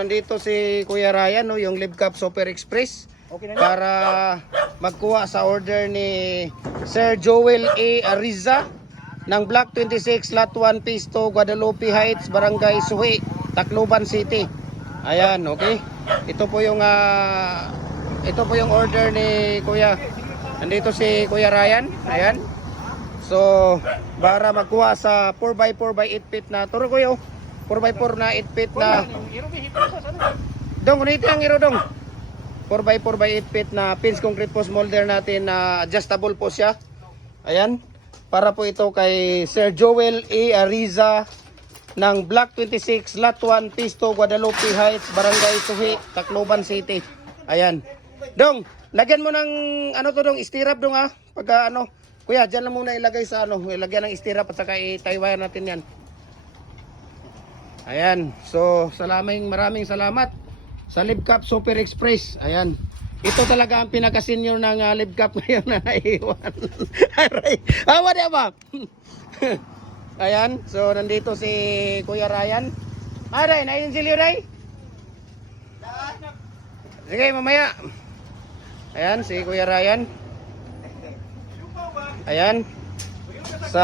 Nandito si Kuya Ryan, no, yung Libcap Super Express para magkuha sa order ni Sir Joel A. Ariza ng Block 26, Lot 1, Pisto, Guadalupe Heights, Barangay Suhi, Tacloban City. Ayan, okay. Ito po yung order ni Kuya. Nandito si Kuya Ryan. Ayan. So, para magkuha sa 4x4 by 8 feet na turo kuya. 4x4 na 8 feet na dong, unit lang iro dong. 4x4 by 8 feet na pins concrete post molder natin na adjustable po siya. Ayan. Para po ito kay Sir Joel A. Ariza ng Block 26, Lot 1, Pisto, Guadalupe Heights, Barangay Suhi, Tacloban City. Ayan. Dong, lagyan mo ng ano to dong, stirrup dong ha. Pagka ano, kuya, dyan lang muna ilagay sa ano, ilagyan ng stirrup at saka i-tie-wire natin yan. Ayan, so maraming salamat sa Libcap Super Express. Ayan, ito talaga ang pinaka-senior ng Libcap ngayon na naiwan. Awa di ba? Ayan, so nandito si Kuya Ryan. Aray, nayon si Liray? Sige, mamaya. Ayan, si Kuya Ryan. Ayan, sa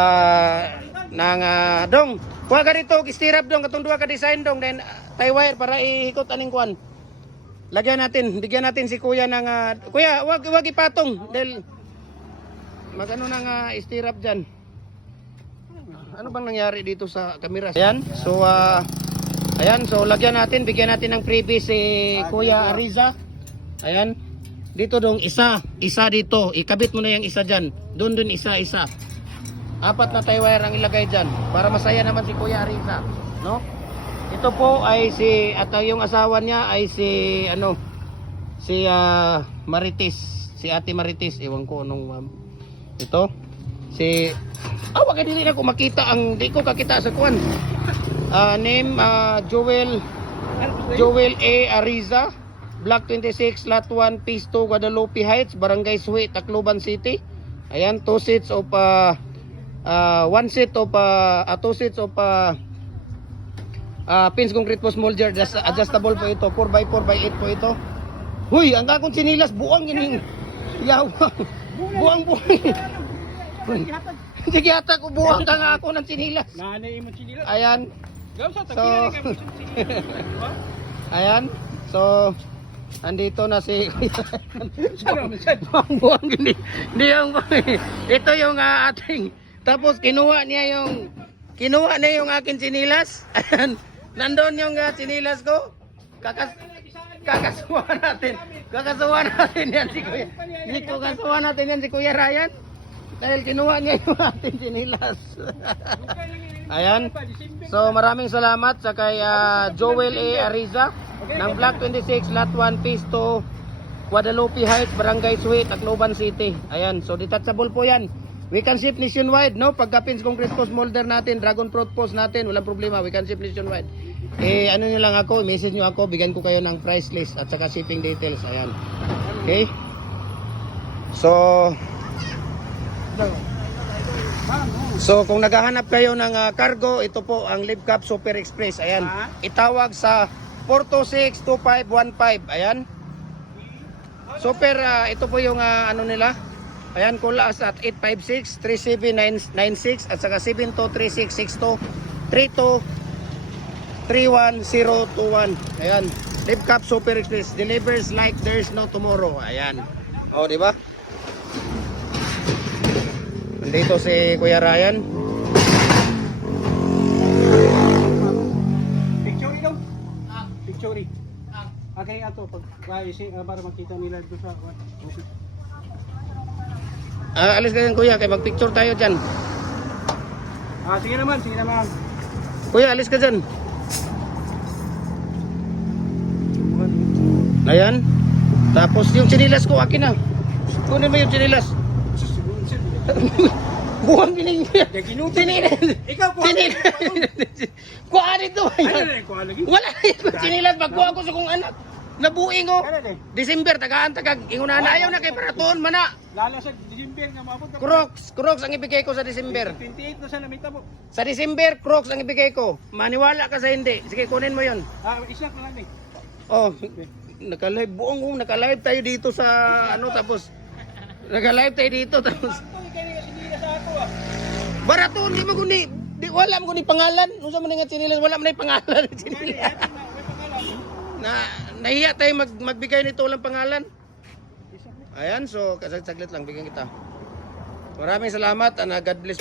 nang dong. Kuha ka dito, stirrup dong, katong duha ka design dong, then tie wire para ihikot aning kuan. Lagyan natin, bigyan natin si Kuya ng Kuya, wag ipatong dahil magano nang stirrup diyan. Ano bang nangyari dito sa camera? Ayan, so lagyan natin, bigyan natin ng freebie si Kuya Ariza. Ayan. Dito dong isa dito, ikabit mo na yung isa diyan. Doon isa. Apat na tie wire ang ilagay dyan para masaya naman si Kuya Ariza, no? Ito po ay yung asawa niya ay si Marites, si Ate Marites, ewan ko anong ito si wag dili na ko makita ang di ko kakita sa kuan. Name Joel A. Ariza, Block 26, Lot 1, Pisto, Guadalupe Heights, Barangay Suhi, Tacloban City. Ayan, 2 sets of 2 sets of pins concrete post molder, adjustable po ito, 4x4 by 8 po ito. Huy, ang akong sinilas buang gining yaw. Buang. Sige ata ko buang ka nga ako ng sinilas. Nanay mo sinilas. Ayan. So, ayan. So, andito na si buang gini. Hindi yung ito yung ating. Tapos kinuha niya yung akin sinilas. Ayan. Nandoon yung sinilas ko. Kakasuhan natin yan si Kuya. Kakasuhan natin yan si Kuya Ryan. Dahil kinuha niya yung ating sinilas. Ayan. So maraming salamat sa kay Joel A. Ariza ng Block 26, Lot 1, Pisto, Guadalupe Heights, Barangay Suhi, Tacloban City. Ayan. So detachable po yan. We can ship nationwide, no? Pagka pins concrete post molder natin, dragon fruit post natin, walang problema. We can ship nationwide. Ano nyo lang ako, message nyo ako, bigyan ko kayo ng price list at saka shipping details. Ayan. Okay? So kung naghahanap kayo ng cargo, ito po ang Libcap Super Express. Ayan. Itawag sa 426-2515. Ayan. Super, ito po yung ano nila. Ayan, call us at 856-37996 at saka 723662-32-31021. Ayan, Libcap Super Express delivers like there's no tomorrow. Ayan. O, di ba? Nandito si Kuya Ryan. Picture dong. Picture. Okay, ato pag para makita nila dito sa Alis ka dyan Kuya, kaya mag-picture tayo dyan. Sige naman. Kuya, alis ka dyan. Ayan. Tapos yung sinilas ko, akin na. Kunin mo yung sinilas. Buwang gining. Sinilas. Ikaw kuha. Kuha dito. Kuha lagi. Wala na yung sinilas. Magkuha ko sa kong anak. Nabuing ko. December, tagaan ingunan na. Ayaw na kay Paraton, mana. Lala sa December nga maabot ka. Crocs ang ibigay ko sa December. 28 na siya namita mo. Sa December, Crocs ang ibigay ko. Maniwala ka sa hindi. Sige, kunin mo yon. Islak na lang eh. Oh, naka-live buong naka-live tayo dito sa ano tapos naka-live tayo dito tapos Ako kay kasi nila sa ako ah. barato di mo guni di wala mo guni pangalan. Unsa man nga sinilas wala man pangalan Kani sinilas. atin na may pangalan. Na nahiya tayo magbigay nito walang pangalan. Ayan, so saglit lang bigyan kita. Maraming salamat and God bless.